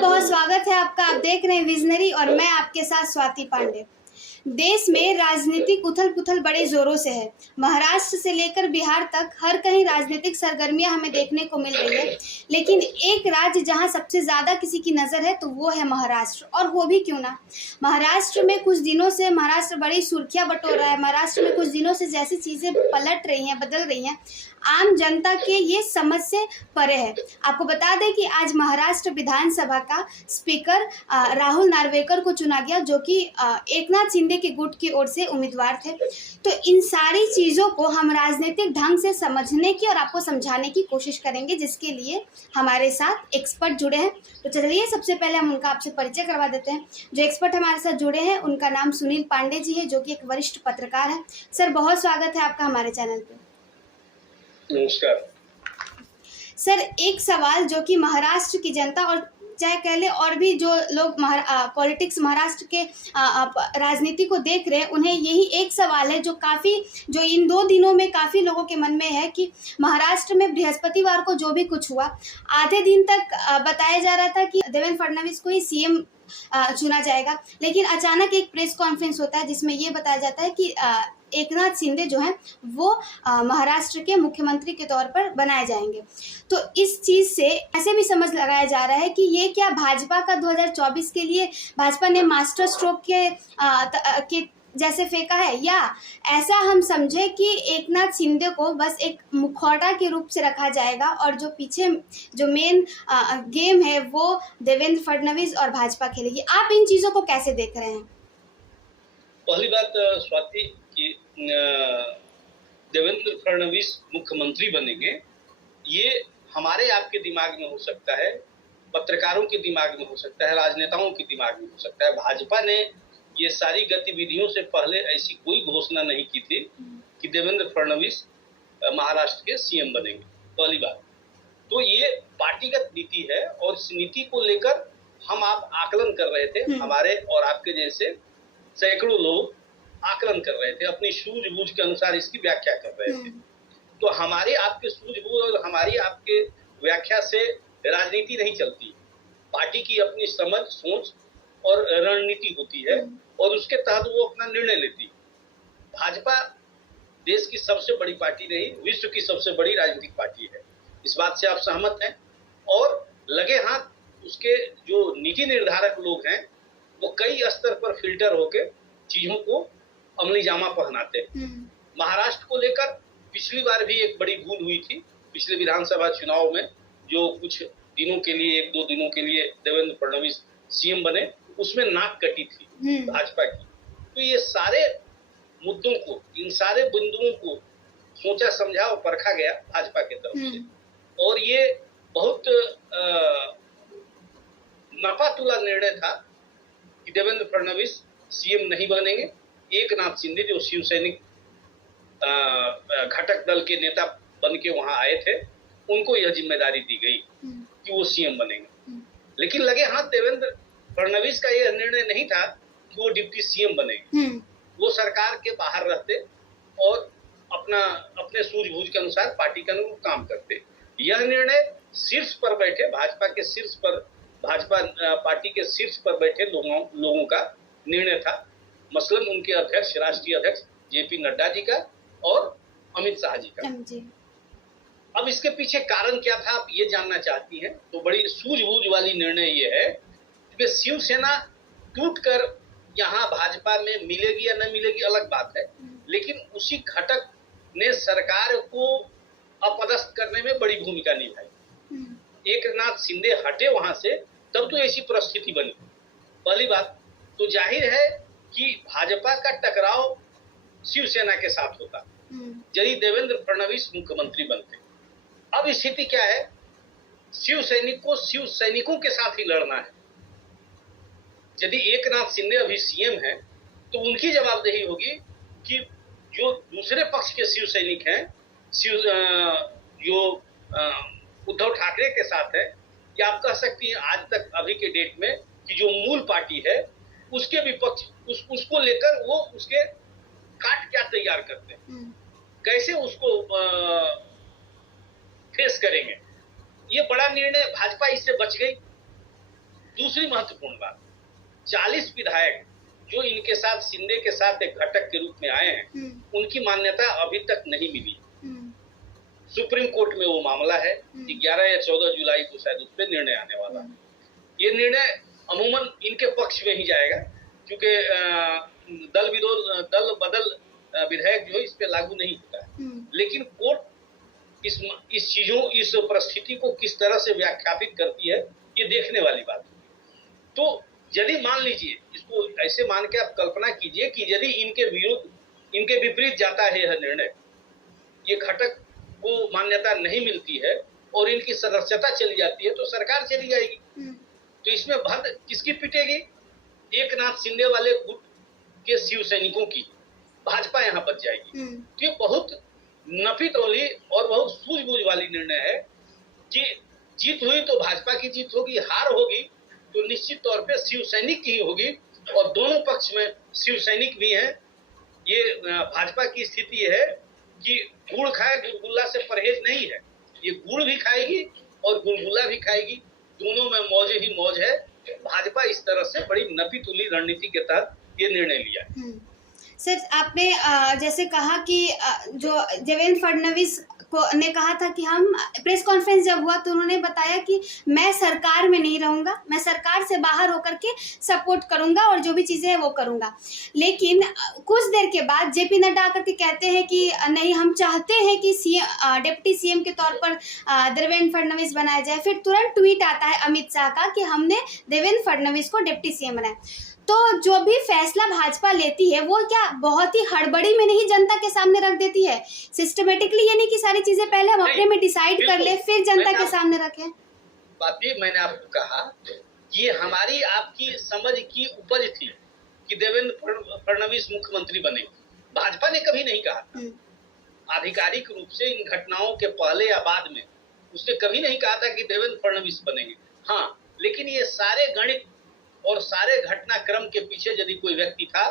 बहुत बहुत स्वागत है आपका। आप देख रहे हैं विजनरी और मैं आपके साथ स्वाति पांडे। देश में राजनीतिक उथल पुथल बड़े जोरों से है। महाराष्ट्र से लेकर बिहार तक हर कहीं राजनीतिक सरगर्मियां हमें देखने को मिल रही है, लेकिन एक राज्य जहां सबसे ज्यादा किसी की नजर है तो वो है महाराष्ट्र। और वो भी क्यों ना, महाराष्ट्र में कुछ दिनों से महाराष्ट्र बड़ी सुर्खियां बटोर रहा है। महाराष्ट्र में कुछ दिनों से जैसी चीजें पलट रही हैं, बदल रही हैं, आम जनता के ये समझ से परे है। आपको बता दें कि आज महाराष्ट्र विधानसभा का स्पीकर राहुल नार्वेकर को चुना गया, जो कि एकनाथ शिंदे के गुट की ओर से उम्मीदवार थे। तो इन सारी चीज़ों को हम राजनीतिक ढंग से समझने की और आपको समझाने की कोशिश करेंगे, जिसके लिए हमारे साथ एक्सपर्ट जुड़े हैं। तो चलिए सबसे पहले हम उनका आपसे परिचय करवा देते हैं। जो एक्सपर्ट हमारे साथ जुड़े हैं उनका नाम सुनील पांडे जी है, जो कि एक वरिष्ठ पत्रकार है। सर, बहुत स्वागत है आपका हमारे चैनल पे। नमस्कार सर, एक सवाल जो कि महाराष्ट्र की जनता और चाहे कह ले और भी जो लोग पॉलिटिक्स महाराष्ट्र के राजनीति को देख रहे हैं, उन्हें यही एक सवाल है जो इन 2 दिनों में काफ़ी लोगों के मन में है कि महाराष्ट्र में बृहस्पतिवार को जो भी कुछ हुआ, आधे दिन तक बताया जा रहा था कि देवेंद्र फडणवीस को ही सीएम चुना जाएगा, लेकिन अचानक एक प्रेस कॉन्फ्रेंस होता है जिसमें ये बताया जाता है कि एकनाथ शिंदे जो हैं वो महाराष्ट्र के मुख्यमंत्री के तौर पर बनाए जाएंगे। तो इस चीज़ से ऐसे भी समझ लगाया जा रहा है कि ये क्या भाजपा का 2024 के लिए भाजपा ने मास्टर स्ट्रोक के जैसे फेंका है, या ऐसा हम समझे कि एकनाथ शिंदे को बस एक मुखौटा के रूप से रखा जाएगा और जो पीछे जो मेन गेम है वो देवेंद्र फडणवीस और भाजपा खेलेगी। आप इन चीज़ों को कैसे देख रहे हैं? पहली बात स्वाति कि देवेंद्र फडणवीस मुख्यमंत्री बनेंगे, ये हमारे आपके दिमाग में हो सकता है, पत्रकारों के दिमाग में हो सकता है, राजनेताओं के दिमाग में हो सकता है। भाजपा ने ये सारी गतिविधियों से पहले ऐसी कोई घोषणा नहीं की थी कि देवेंद्र फडणवीस महाराष्ट्र के सीएम बनेंगे। पहली बात तो ये पार्टीगत नीति है और इस नीति को लेकर हम आप आकलन कर रहे थे। हमारे और आपके जैसे सैकड़ों लोग आकलन कर रहे थे, अपनी सूझबूझ के अनुसार इसकी व्याख्या कर रहे थे। तो हमारे आपके सूझबूझ और हमारी आपके व्याख्या से राजनीति नहीं चलती। पार्टी की अपनी समझ, सोच और रणनीति होती है और उसके तहत वो अपना निर्णय लेती है। भाजपा देश की सबसे बड़ी पार्टी रही, विश्व की सबसे बड़ी राजनीतिक पार्टी है। इस बात से आप सहमत हैं? और लगे हाथ उसके जो नीति निर्धारक लोग हैं वो कई स्तर पर फिल्टर होके चीजों को अमली जामा पहनाते हैं। महाराष्ट्र को लेकर पिछली बार भी एक बड़ी भूल हुई थी। पिछले विधानसभा चुनाव में जो कुछ दिनों के लिए, 1-2 दिनों के लिए देवेंद्र फडणवीस सीएम बने, उसमें नाक कटी थी भाजपा की। तो ये सारे मुद्दों को, इन सारे बिंदुओं को सोचा समझा और परखा गया भाजपा के तरफ से, और ये बहुत नपा-तुला निर्णय था कि देवेंद्र फडणवीस सीएम नहीं बनेंगे। एकनाथ शिंदे जो शिव सैनिक घटक दल के नेता बन के वहां आए थे, उनको यह जिम्मेदारी दी गई कि वो सीएम बनेंगे। लेकिन लगे हाथ देवेंद्र फडणवीस का यह निर्णय नहीं था कि वो डिप्टी सीएम बनेंगे। वो सरकार के बाहर रहते और अपने सूझबूझ के अनुसार पार्टी के अनुरूप काम करते। यह निर्णय शीर्ष पर बैठे भाजपा के शीर्ष पर, भाजपा पार्टी के शीर्ष पर बैठे लोगों का निर्णय था। मसलन उनके अध्यक्ष, राष्ट्रीय अध्यक्ष जेपी नड्डा जी का और अमित शाह जी का। अब इसके पीछे कारण क्या था, आप ये जानना चाहती हैं, तो बड़ी सूझबूझ वाली निर्णय ये है कि शिवसेना टूटकर यहाँ भाजपा में मिलेगी या न मिलेगी अलग बात है, लेकिन उसी घटक ने सरकार को अपदस्थ करने में बड़ी भूमिका निभाई। एकनाथ शिंदे हटे वहां से तब तो ऐसी परिस्थिति बनी। पहली बात तो जाहिर है कि भाजपा का टकराव शिवसेना के साथ होता यदि देवेंद्र फडणवीस मुख्यमंत्री बनते। अब स्थिति क्या है, शिव सैनिकों के साथ ही लड़ना है। यदि एकनाथ शिंदे अभी सीएम है तो उनकी जवाबदेही होगी कि जो दूसरे पक्ष के शिव सैनिक हैं, जो उद्धव ठाकरे के साथ है, या आप कह सकती हैं आज तक अभी के डेट में कि जो मूल पार्टी है उसके विपक्ष, उसको लेकर वो उसके काट क्या तैयार करते हैं, कैसे उसको फेस करेंगे। ये बड़ा निर्णय, भाजपा इससे बच गई। दूसरी महत्वपूर्ण बात, 40 विधायक जो इनके साथ, शिंदे के साथ एक घटक के रूप में आए हैं, उनकी मान्यता अभी तक नहीं मिली। सुप्रीम कोर्ट में वो मामला है, 11 या 14 जुलाई को शायद उस पर निर्णय आने वाला है। ये निर्णय अमूमन इनके पक्ष में ही जाएगा, क्योंकि दल बदल विधेयक जो है इस पे लागू नहीं होता है। लेकिन कोर्ट इस परिस्थिति को किस तरह से व्याख्यापित करती है, ये देखने वाली बात है। तो यदि मान लीजिए, इसको ऐसे मान के आप कल्पना कीजिए कि यदि इनके विपरीत जाता है यह निर्णय, ये घटक को मान्यता नहीं मिलती है और इनकी सदस्यता चली जाती है, तो सरकार चली जाएगी। तो इसमें भद किसकी पिटेगी? एकनाथ शिंदे वाले गुट के शिव सैनिकों की। भाजपा यहाँ बच जाएगी। तो ये बहुत नफी-तौली और बहुत सूझबूझ वाली निर्णय है कि जीत हुई तो भाजपा की जीत होगी, हार होगी तो निश्चित तौर पे शिव सैनिक की ही होगी। और दोनों पक्ष में शिव सैनिक भी हैं। ये भाजपा की स्थिति है कि गुड़ खाए गुलगुला से परहेज नहीं है। ये गुड़ भी खाएगी और गुलगुला भी खाएगी, दोनों में मौज ही मौज है। भाजपा इस तरह से बड़ी नफी-तुली रणनीति के तहत ये निर्णय लिया है। सर, आपने जैसे कहा कि जो देवेंद्र फडणवीस ने कहा था कि हम, प्रेस कॉन्फ्रेंस जब हुआ तो उन्होंने बताया कि मैं सरकार में नहीं रहूंगा, मैं सरकार से बाहर होकर के सपोर्ट करूंगा और जो भी चीज़ें हैं वो करूंगा। लेकिन कुछ देर के बाद जेपी नड्डा आकर के कहते हैं कि नहीं, हम चाहते हैं कि डिप्टी सीएम के तौर पर देवेंद्र फडणवीस बनाया जाए। फिर तुरंत ट्वीट आता है अमित शाह का कि हमने देवेंद्र फडणवीस को डिप्टी सीएम बनाया। तो जो भी फैसला भाजपा लेती है वो क्या बहुत ही हड़बड़ी में नहीं जनता के सामने रख देती है? सिस्टमेटिकली, यानी कि सारी चीजें पहले हम अपने में डिसाइड कर ले, फिर जनता के सामने रखें। बाकी मैंने आपको कहा कि हमारी आपकी समझ की उपज थी कि देवेंद्र फडणवीस मुख्यमंत्री बने। भाजपा ने कभी नहीं कहा आधिकारिक रूप से, इन घटनाओं के पहले या बाद में उसने कभी नहीं कहा था कि देवेंद्र फडणवीस बनेंगे। हाँ, लेकिन ये सारे गणित और सारे घटनाक्रम के पीछे यदि कोई व्यक्ति था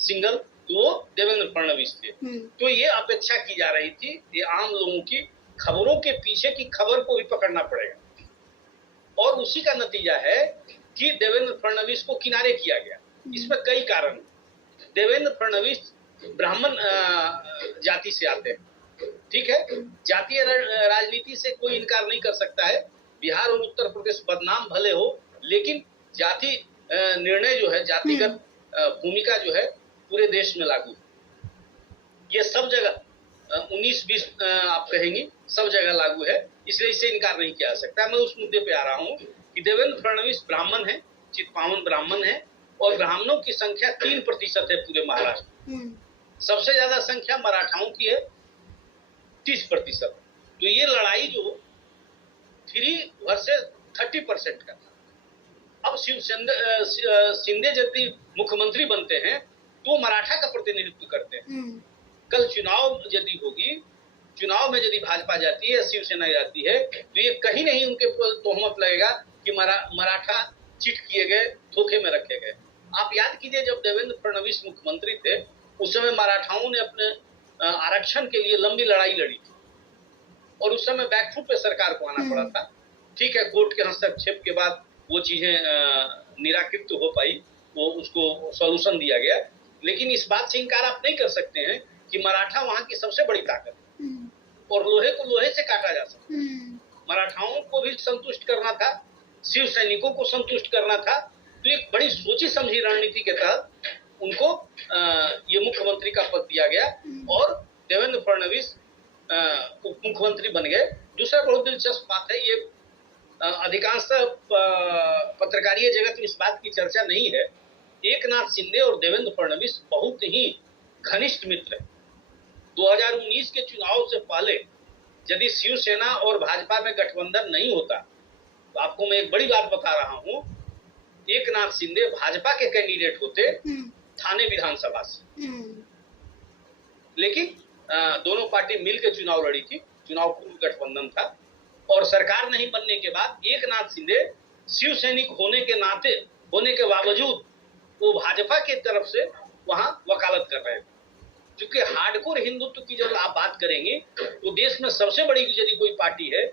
सिंगल, तो वो देवेंद्र फडणवीस थे। तो ये अपेक्षा की जा रही थी, ये आम लोगों की खबरों के पीछे की खबर को भी पकड़ना पड़ेगा। और उसी का नतीजा है कि देवेंद्र फडणवीस को किनारे किया गया। इसमें कई कारण। देवेंद्र फडणवीस ब्राह्मण जाति से आते हैं, ठीक है। जातीय राजनीति से कोई इनकार नहीं कर सकता है। बिहार और उत्तर प्रदेश बदनाम भले हो, लेकिन जाति निर्णय जो है, जातिगत भूमिका जो है पूरे देश में लागू है। ये सब जगह 19-20 आप कहेंगी, सब जगह लागू है, इसलिए इसे इनकार नहीं किया जा सकता। मैं उस मुद्दे पे आ रहा हूँ कि देवेंद्र फडणवीस ब्राह्मण है, चित्पावन ब्राह्मण है, और ब्राह्मणों की संख्या 3% है पूरे महाराष्ट्र। सबसे ज्यादा संख्या मराठाओं की है, 30%। तो ये लड़ाई जो 3 वर्सेस 30% का था। अब शिंदे यदि मुख्यमंत्री बनते हैं तो मराठा का प्रतिनिधित्व करते हैं। कल चुनाव यदि होगी, चुनाव में यदि भाजपा जाती है, शिवसेना जाती है, तो ये कहीं नहीं उनके तोहमत लगेगा कि मराठा चिट किए गए, धोखे में रखे गए। आप याद कीजिए, जब देवेंद्र फडणवीस मुख्यमंत्री थे उस समय मराठाओं ने अपने आरक्षण के लिए लंबी लड़ाई लड़ी थी और उस समय बैकफुट पे सरकार को आना पड़ा था। ठीक है, कोर्ट के हस्तक्षेप के बाद वो चीजें निराकृत हो पाई, वो उसको सॉल्यूशन दिया गया। लेकिन इस बात से इनकार आप नहीं कर सकते हैं कि मराठा वहां की सबसे बड़ी ताकत है और लोहे को लोहे से काटा जा सकता है। मराठाओं को भी संतुष्ट करना था, शिव सैनिकों को संतुष्ट करना था। तो एक बड़ी सोची समझी रणनीति के तहत उनको ये मुख्यमंत्री का पद दिया गया और देवेंद्र फडणवीस उप मुख्यमंत्री बन गए। दूसरा बहुत दिलचस्प बात है, ये अधिकांश पत्रकारीय जगत में इस बात की चर्चा नहीं है, एकनाथ शिंदे और देवेंद्र फडणवीस बहुत ही घनिष्ठ मित्र हैं। 2019 के चुनाव से पहले यदि शिवसेना और भाजपा में गठबंधन नहीं होता तो आपको मैं एक बड़ी बात बता रहा हूं, एकनाथ शिंदे भाजपा के कैंडिडेट होते थाने विधानसभा से। लेकिन दोनों पार्टी मिलकर चुनाव लड़ी थी, चुनाव पूर्व गठबंधन था और सरकार नहीं बनने के बाद एकनाथ शिंदे शिव सैनिक होने के बावजूद वो भाजपा की तरफ से वहां वकालत कर रहे थे। क्योंकि हार्डकोर हिंदुत्व की जब आप बात करेंगे तो देश में सबसे बड़ी यदि कोई पार्टी है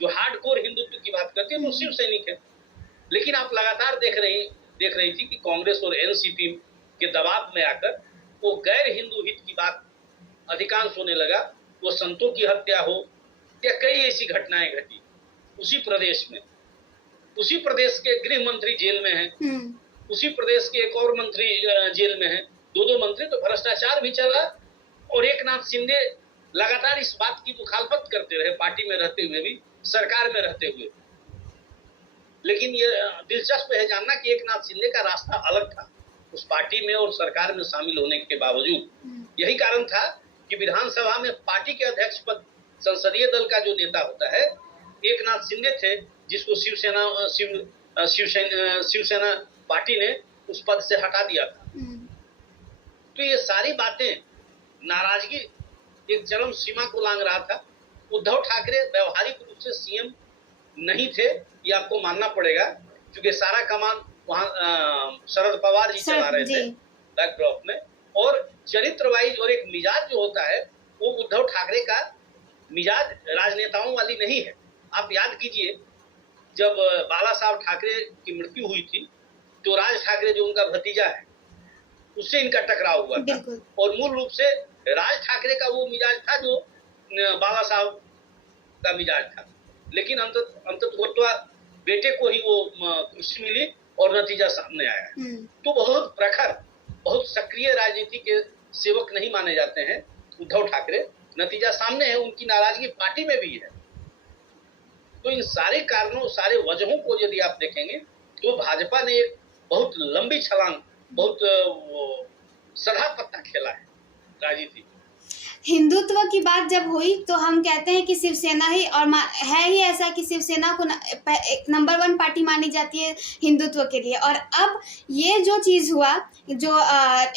जो हार्डकोर हिंदुत्व की बात करती है वो शिव सैनिक है। लेकिन आप लगातार देख रही थी कि कांग्रेस और एनसीपी के दबाव में आकर वो गैर हिंदू हित की बात अधिकांश होने लगा। वो संतों की हत्या हो या कई ऐसी घटनाएं घटी उसी प्रदेश में, उसी प्रदेश के गृह मंत्री जेल में हैं, उसी प्रदेश के एक और मंत्री जेल में हैं, दो मंत्री। तो भ्रष्टाचार भी चला और एकनाथ शिंदे लगातार इस बात की मुखालफत करते रहे, पार्टी में रहते हुए भी, सरकार में रहते हुए। लेकिन ये दिलचस्प है जानना कि एकनाथ शिंदे का रास्ता अलग था उस पार्टी में और सरकार में शामिल होने के बावजूद। यही कारण था कि विधानसभा में पार्टी के अध्यक्ष पद, संसदीय दल का जो नेता होता है, एकनाथ शिंदे थे, जिसको शिवसेना पार्टी ने उस पद से हटा दिया था। तो ये सारी बातें, नाराजगी एक चरम सीमा को लांघ रहा था। उद्धव ठाकरे व्यवहारिक रूप से सीएम नहीं थे, ये आपको मानना पड़ेगा, क्योंकि सारा कमान वहां शरद पवार जी चला रहे थे बैकड्रॉप में। और चरित्र वाइज और एक मिजाज जो होता है, वो उद्धव ठाकरे का मिजाज राजनेताओं वाली नहीं है। आप याद कीजिए, जब बाला साहब ठाकरे की मृत्यु हुई थी, तो राज ठाकरे जो उनका भतीजा है, उससे इनका टकराव हुआ था। और मूल रूप से राज ठाकरे का वो मिजाज था जो बाला साहब का मिजाज था। लेकिन अंततः बेटे को ही वो कुर्सी मिली और नतीजा सामने आया। तो बहुत प्रखर, बहुत सक्रिय राजनीति के सेवक नहीं माने जाते हैं उद्धव ठाकरे। नतीजा सामने है, उनकी नाराजगी पार्टी में भी है। तो इन सारे कारणों, सारे वजहों को यदि आप देखेंगे तो भाजपा ने एक बहुत लंबी छलांग, बहुत सधा पत्ता खेला है राजनीति। हिंदुत्व की बात जब हुई तो हम कहते हैं कि शिवसेना ही, और है ही ऐसा कि शिवसेना को नंबर 1 पार्टी मानी जाती है हिंदुत्व के लिए। और अब ये जो चीज़ हुआ, जो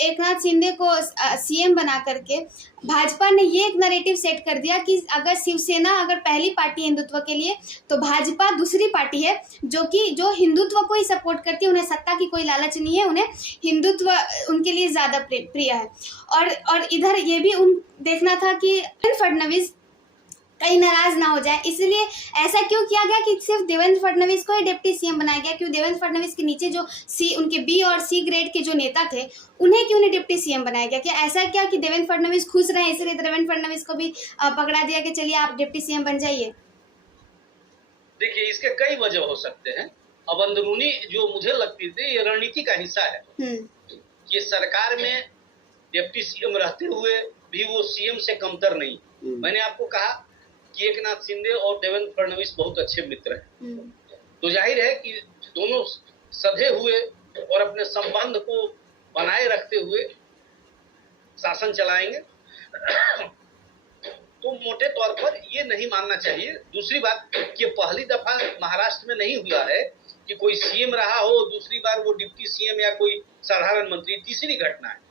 एकनाथ शिंदे को सीएम बना करके भाजपा ने ये एक नैरेटिव सेट कर दिया कि अगर शिवसेना अगर पहली पार्टी हिंदुत्व के लिए, तो भाजपा दूसरी पार्टी है जो हिंदुत्व को ही सपोर्ट करती है। उन्हें सत्ता की कोई लालच नहीं है, उन्हें हिंदुत्व उनके लिए ज़्यादा प्रिय है। और इधर ये भी देखना था कि फडणवीस कहीं नाराज ना हो जाए, इसलिए ऐसा क्यों किया गया कि सिर्फ देवेंद्र फडणवीस को ही डिप्टी सीएम बनाया गया। क्यों देवेंद्र फडणवीस के नीचे जो उनके बी और सी ग्रेड के जो नेता थे, उन्हें क्यों नहीं डिप्टी सीएम बनाया गया? क्या ऐसा क्या कि देवेंद्र फडणवीस खुश रहे, इसलिए देवेंद्र फडणवीस को भी पकड़ा दिया कि चलिए आप डिप्टी सीएम बन जाइए? देखिए, इसके कई वजह हो सकते हैं। अब अंदरूनी जो मुझे लगती थी, ये रणनीति का हिस्सा है कि सरकार में डिप्टी सीएम रहते हुए भी वो सीएम से कमतर नहीं। मैंने आपको कहा कि एकनाथ शिंदे और देवेंद्र फडणवीस बहुत अच्छे मित्र हैं, तो जाहिर है कि दोनों सधे हुए और अपने संबंध को बनाए रखते हुए शासन चलाएंगे। तो मोटे तौर पर ये नहीं मानना चाहिए। दूसरी बात कि पहली दफा महाराष्ट्र में नहीं हुआ है कि कोई सीएम रहा हो, दूसरी बार वो डिप्टी सीएम या कोई साधारण मंत्री। तीसरी घटना है।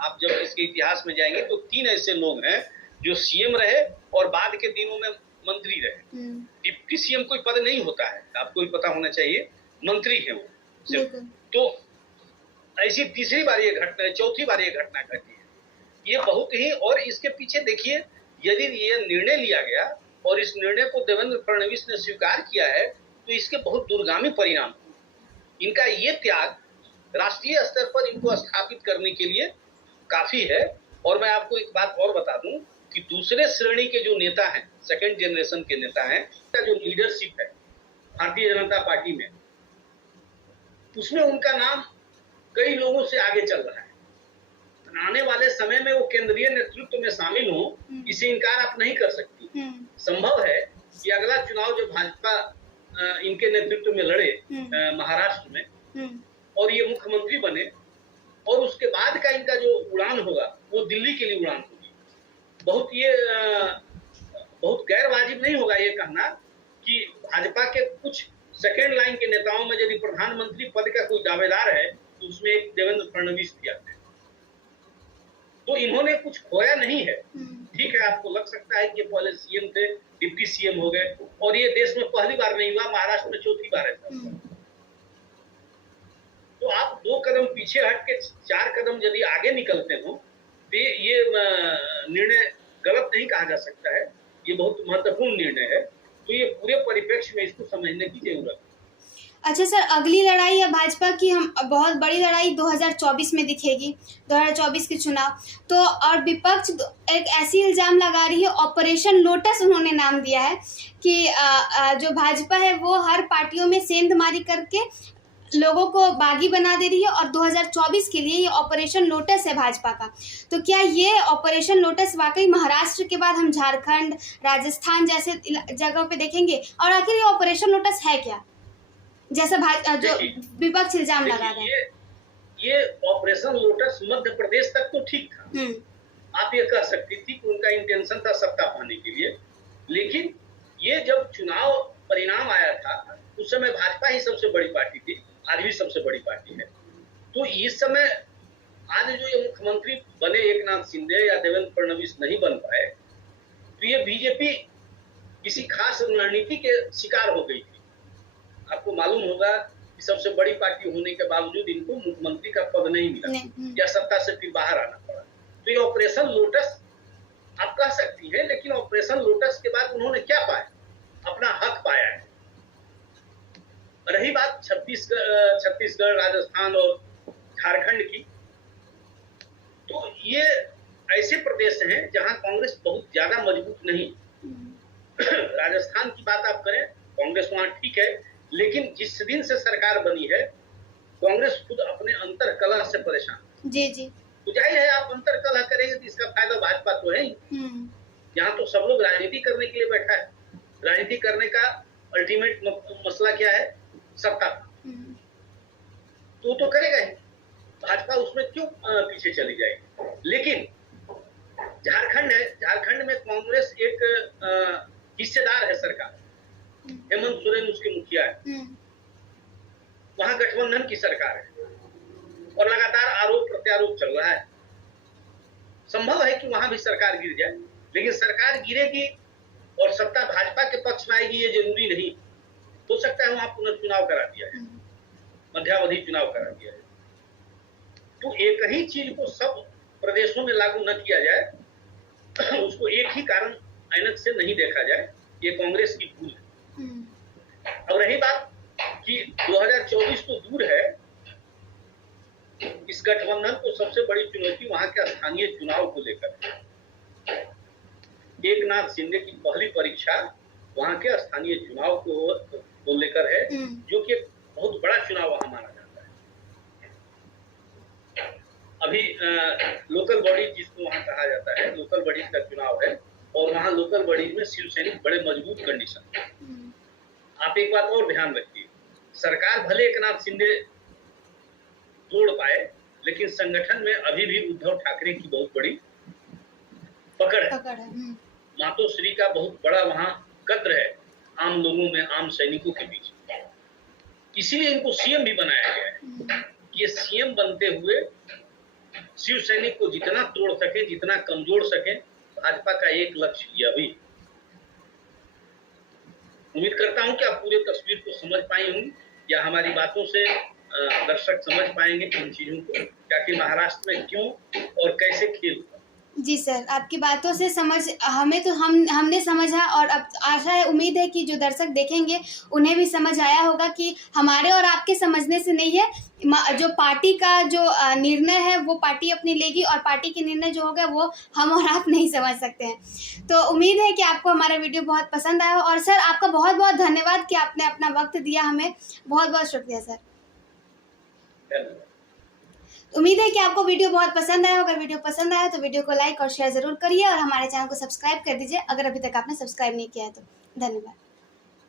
आप जब इसके इतिहास में जाएंगे तो 3 ऐसे लोग हैं जो सीएम रहे और बाद के दिनों में मंत्री रहे। डिप्टी सीएम कोई पद नहीं होता है, आपको भी पता होना चाहिए, मंत्री है वो सिर्फ। तो ऐसी तीसरी बार ये घटना है, चौथी बार ये घटना घटी है। ये बहुत ही, और इसके पीछे देखिए, यदि ये निर्णय लिया गया और इस निर्णय को देवेंद्र फडणवीस ने स्वीकार किया है, तो इसके बहुत दूरगामी परिणाम। इनका ये त्याग राष्ट्रीय स्तर पर इनको स्थापित करने के लिए काफी है। और मैं आपको एक बात और बता दूं कि दूसरे श्रेणी के जो नेता हैं, सेकंड जनरेशन के नेता हैं, जो लीडरशिप है भारतीय जनता पार्टी में, उसमें उनका नाम कई लोगों से आगे चल रहा है। आने वाले समय में वो केंद्रीय नेतृत्व में शामिल हो, इसे इनकार आप नहीं कर सकती। संभव है कि अगला चुनाव जो भाजपा इनके नेतृत्व में लड़े महाराष्ट्र में और ये मुख्यमंत्री बने, और उसके बाद का इनका जो उड़ान होगा वो दिल्ली के लिए उड़ान होगी। बहुत गैर वाजिब नहीं होगा ये कहना कि भाजपा के कुछ सेकेंड लाइन के नेताओं में यदि प्रधानमंत्री पद का कोई दावेदार है तो उसमें एक देवेंद्र फडणवीस भी आते हैं। तो इन्होंने कुछ खोया नहीं है। ठीक है, आपको लग सकता है कि पहले सीएम थे, डिप्टी सीएम हो गए, और ये देश में पहली बार नहीं हुआ, महाराष्ट्र में चौथी बार है। तो आप 2 कदम पीछे हट के 4 कदम यदि आगे निकलते हो तो ये निर्णय गलत नहीं कहा जा सकता है। ये बहुत महत्वपूर्ण निर्णय है। तो ये पूरे परिप्रेक्ष्य में इसको समझने की जरूरत है। अच्छा सर, अगली लड़ाई है भाजपा की, हम बहुत बड़ी लड़ाई 2024 में दिखेगी, 2024 के चुनाव। तो और विपक्ष एक ऐसी इल्ज़ाम लगा रही है, ऑपरेशन लोटस उन्होंने नाम दिया है कि जो भाजपा है वो हर पार्टियों में सेंधमारी करके लोगों को बागी बना दे रही है, और 2024 के लिए ये ऑपरेशन लोटस है भाजपा का। तो क्या ये ऑपरेशन लोटस वाकई महाराष्ट्र के बाद हम झारखंड, राजस्थान जैसे जगहों पे देखेंगे? और आखिर ये ऑपरेशन लोटस है क्या, जैसा जो विपक्ष इल्जाम लगा रहे हैं? ये ऑपरेशन लोटस मध्य प्रदेश तक तो ठीक था, आप ये कह सकती थी कि उनका इंटेंशन था सत्ता पाने के लिए। लेकिन ये जब चुनाव परिणाम आया था उस समय भाजपा ही सबसे बड़ी पार्टी थी, आज भी सबसे बड़ी पार्टी है। तो इस समय आज जो ये मुख्यमंत्री बने एकनाथ शिंदे या देवेंद्र फडणवीस नहीं बन पाए, तो ये बीजेपी किसी खास रणनीति के शिकार हो गई थी। आपको मालूम होगा कि सबसे बड़ी पार्टी होने के बावजूद इनको मुख्यमंत्री का पद नहीं मिला या सत्ता से फिर बाहर आना पड़ा। तो ये ऑपरेशन लोटस आप कह सकती है, लेकिन ऑपरेशन लोटस के बाद उन्होंने क्या पाया? अपना हक पाया है। रही बात छत्तीसगढ़, राजस्थान और झारखंड की, तो ये ऐसे प्रदेश हैं जहां कांग्रेस बहुत ज्यादा मजबूत नहीं। राजस्थान की बात आप करें, कांग्रेस वहां ठीक है, लेकिन जिस दिन से सरकार बनी है कांग्रेस खुद अपने अंतर कलह से परेशान। जी। तो जाहिर है आप अंतर कलह करेंगे तो इसका फायदा भाजपा तो है ही। यहाँ तो सब लोग राजनीति करने के लिए बैठा है। राजनीति करने का अल्टीमेट मसला क्या है? सत्ता। तो करेगा ही, भाजपा उसमें क्यों पीछे चली जाएगी? लेकिन झारखंड है, झारखंड में कांग्रेस एक हिस्सेदार है सरकार, हेमंत सोरेन उसके मुखिया है, वहां गठबंधन की सरकार है और लगातार आरोप प्रत्यारोप चल रहा है। संभव है कि वहां भी सरकार गिर जाए, लेकिन सरकार गिरेगी और सत्ता भाजपा के पक्ष में आएगी ये जरूरी नहीं। हो सकता है वहां पुनर्चुनाव करा दिया है, मध्यावधि चुनाव करा दिया है। तो एक ही चीज को सब प्रदेशों में लागू न किया जाए, उसको एक ही कारण ऐनक से नहीं देखा जाए, ये कांग्रेस की भूल है। और रही बात कि 2024 तो दूर है, इस गठबंधन को सबसे बड़ी चुनौती वहां के स्थानीय चुनाव को लेकर है। एकनाथ शिंदे की पहली परीक्षा वहां के स्थानीय चुनाव को लेकर है, जो कि बहुत बड़ा चुनाव वहां माना जाता है। अभी लोकल बॉडी जिसको वहां कहा जाता है, लोकल बॉडीज का चुनाव है और वहां लोकल बॉडीज में शिवसैनिक बड़े मजबूत कंडीशन है। आप एक बात और ध्यान रखिए, सरकार भले एकनाथ शिंदे तोड़ पाए, लेकिन संगठन में अभी भी उद्धव ठाकरे की बहुत बड़ी पकड़ है। मातोश्री का बहुत बड़ा वहां कद्र है आम लोगों में, आम सैनिकों के बीच। इसीलिए इनको सीएम भी बनाया गया है कि सीएम बनते हुए शिव सैनिक को जितना तोड़ सके, जितना कमजोर सके, भाजपा का एक लक्ष्य यह भी। उम्मीद करता हूं कि आप पूरे तस्वीर को समझ पाए होंगे, या हमारी बातों से दर्शक समझ पाएंगे इन चीजों को, कि महाराष्ट्र में क्यों और कैसे खेल। जी सर, आपकी बातों से हमने समझा, और अब आशा है, उम्मीद है कि जो दर्शक देखेंगे उन्हें भी समझ आया होगा कि हमारे और आपके समझने से नहीं है, जो पार्टी का जो निर्णय है वो पार्टी अपनी लेगी, और पार्टी के निर्णय जो होगा वो हम और आप नहीं समझ सकते हैं। तो उम्मीद है कि आपको हमारा वीडियो बहुत पसंद आया हो, और सर आपका बहुत बहुत धन्यवाद कि आपने अपना वक्त दिया हमें। बहुत बहुत शुक्रिया सर। उम्मीद है कि आपको वीडियो बहुत पसंद आया। अगर वीडियो पसंद आया तो वीडियो को लाइक और शेयर जरूर करिए, और हमारे चैनल को सब्सक्राइब कर दीजिए अगर अभी तक आपने सब्सक्राइब नहीं किया है तो। धन्यवाद।